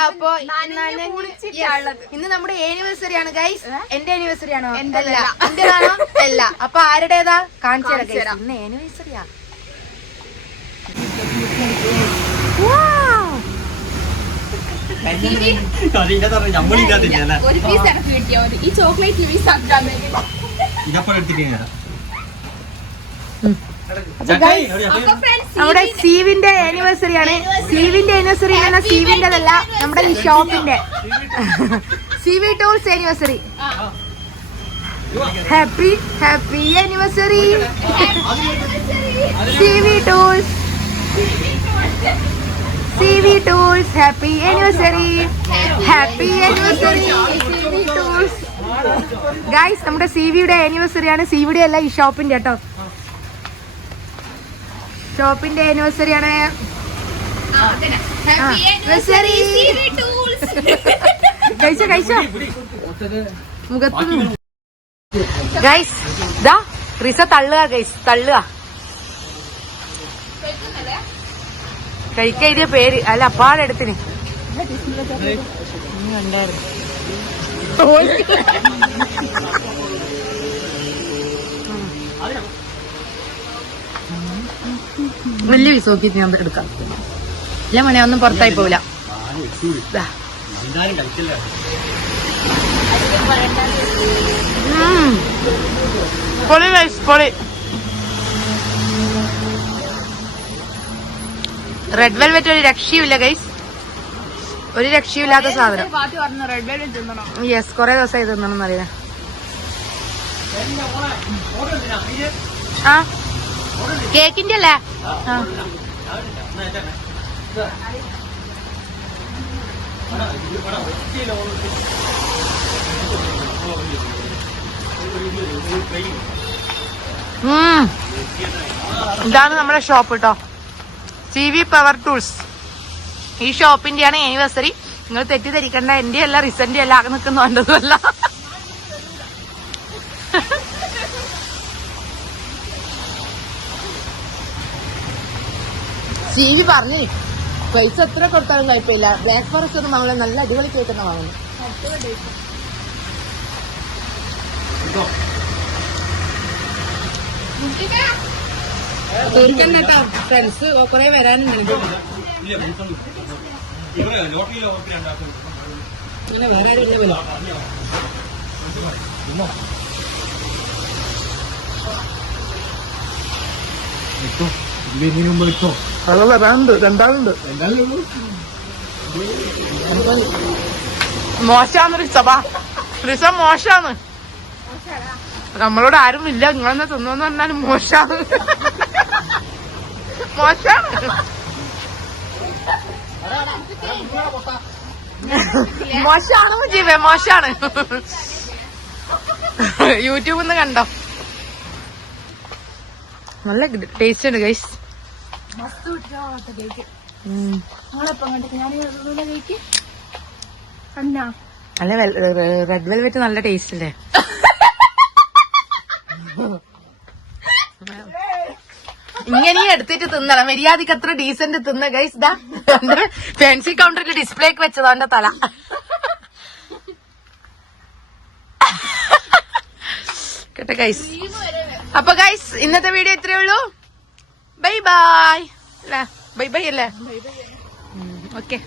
അപ്പൊ ഇന്ന് നമ്മുടെ ആനിവേഴ്സറി ആണ് ഗൈസ് എന്റെ ആനിവേഴ്സറി ആണോ? എന്റെ അല്ല. എന്റേതാണോ? അല്ല. അപ്പൊ ആരുടേതാ? കാണിച്ചു തരാം. ഇന്ന് ആനിവേഴ്സറിയാ ഒരു പീസ് എനിക്ക് കിട്ടിയാൽ മതി ഈ ചോക്ലേറ്റ് പീസ് എടുത്തിട്ട് നമ്മുടെ സീവിന്റെ ആനിവേഴ്സറി ആണ്. സീവിന്റെ ആനിവേഴ്സറി സീവിന്റെ സീവിന്റെതല്ല നമ്മുടെ ഈ ഷോപ്പിന്റെ. CV tools anniversary happy happy anniversary CV tools CV tools happy anniversary happy anniversary CV tools guys നമ്മുടെ സീവിയുടെ ആനിവേഴ്സറി ആണ്. സീവിയുടെ അല്ല ഈ ഷോപ്പിന്റെ കേട്ടോ. ഷോപ്പിന്റെ ആനിവേഴ്സറി ആണ്. കഴിച്ചോ കഴിച്ചോ. മുഖത്ത് ഗൈസ് ദാ റിസ തള്ളുക ഗൈസ് തള്ളുക. പേര്. അല്ല അപ്പാടെടുത്തിന് വലിയ പീസ് നോക്കിയിട്ട് ഞാൻ എടുക്കാം. ഇല്ല മണി ഒന്നും പുറത്തായി പോവില്ല. പൊളി പൊളി. റെഡ് വെൽവെറ്റ് ഒരു രക്ഷയുമില്ല ഗൈസ് ഒരു രക്ഷയുമില്ലാത്ത സാധനം. യെസ് കൊറേ ദിവസമായി തിന്നണം എന്നറിയാം ആ? കേക്കിന്റെ അല്ലേ ഇതാണ് നമ്മുടെ ഷോപ്പ് കേട്ടോ സി വി പവർ ടൂൾസ്. ഈ ഷോപ്പിന്റെയാണ് ആനിവേഴ്സറി. നിങ്ങൾ തെറ്റിദ്ധരിക്കേണ്ട. എന്റെ അല്ല റിസന്റെ അല്ല ആകെ നിൽക്കുന്ന വേണ്ടതുമല്ല. സി പറഞ്ഞേ. പൈസ എത്ര കൊടുത്താലും കുഴപ്പമില്ല. ബ്ലാക്ക് ഫോറസ്റ്റ് ഒന്നും നമ്മളെ നല്ല അടിപൊളി കേക്ക് തന്നെ വാങ്ങുന്നു. തീർക്കണ്ട ഫ്രണ്ട്സ് കുറെ വരാനുണ്ട്. അങ്ങനെ പോലെ അതല്ല രണ്ട് രണ്ടാളുണ്ട്. മോശാന്ന് റിസ മോശാന്ന്. നമ്മളോട് ആരും ഇല്ല. നിങ്ങളെന്നെ തിന്നു പറഞ്ഞാലും മോശാണ് മോശാണ് മോശാണ് മുജീബേ? മോശാണ്. യൂട്യൂബിൽ നിന്ന് കണ്ടോ? നല്ല ടേസ്റ്റ് ഉണ്ട് ഗൈസ് മസ്ത് വിട്ടോ കേക്ക്. നിങ്ങളെപ്പം കണ്ടിട്ട് ഞാൻ കേക്ക് കണ്ടാ? അല്ല റെഡ് വെൽവെറ്റ് നല്ല ടേസ്റ്റ് അല്ലേ ഇങ്ങനെ എടുത്തിട്ട് തിന്നണം. മര്യാദയ്ക്ക് അത്ര ഡീസന്റ് തിന്ന. ഗൈസ് ദാ ഫാൻസി കൗണ്ടറിൽ ഡിസ്പ്ലേക്ക് വെച്ചതാ എന്റെ തല. കേട്ടോ ഗൈസ് അപ്പൊ ഗൈസ് ഇന്നത്തെ വീഡിയോ ഇത്രയേ ഉള്ളൂ. ബൈ ബൈ അല്ലേ ബൈ ബൈ അല്ലേ ഓക്കെ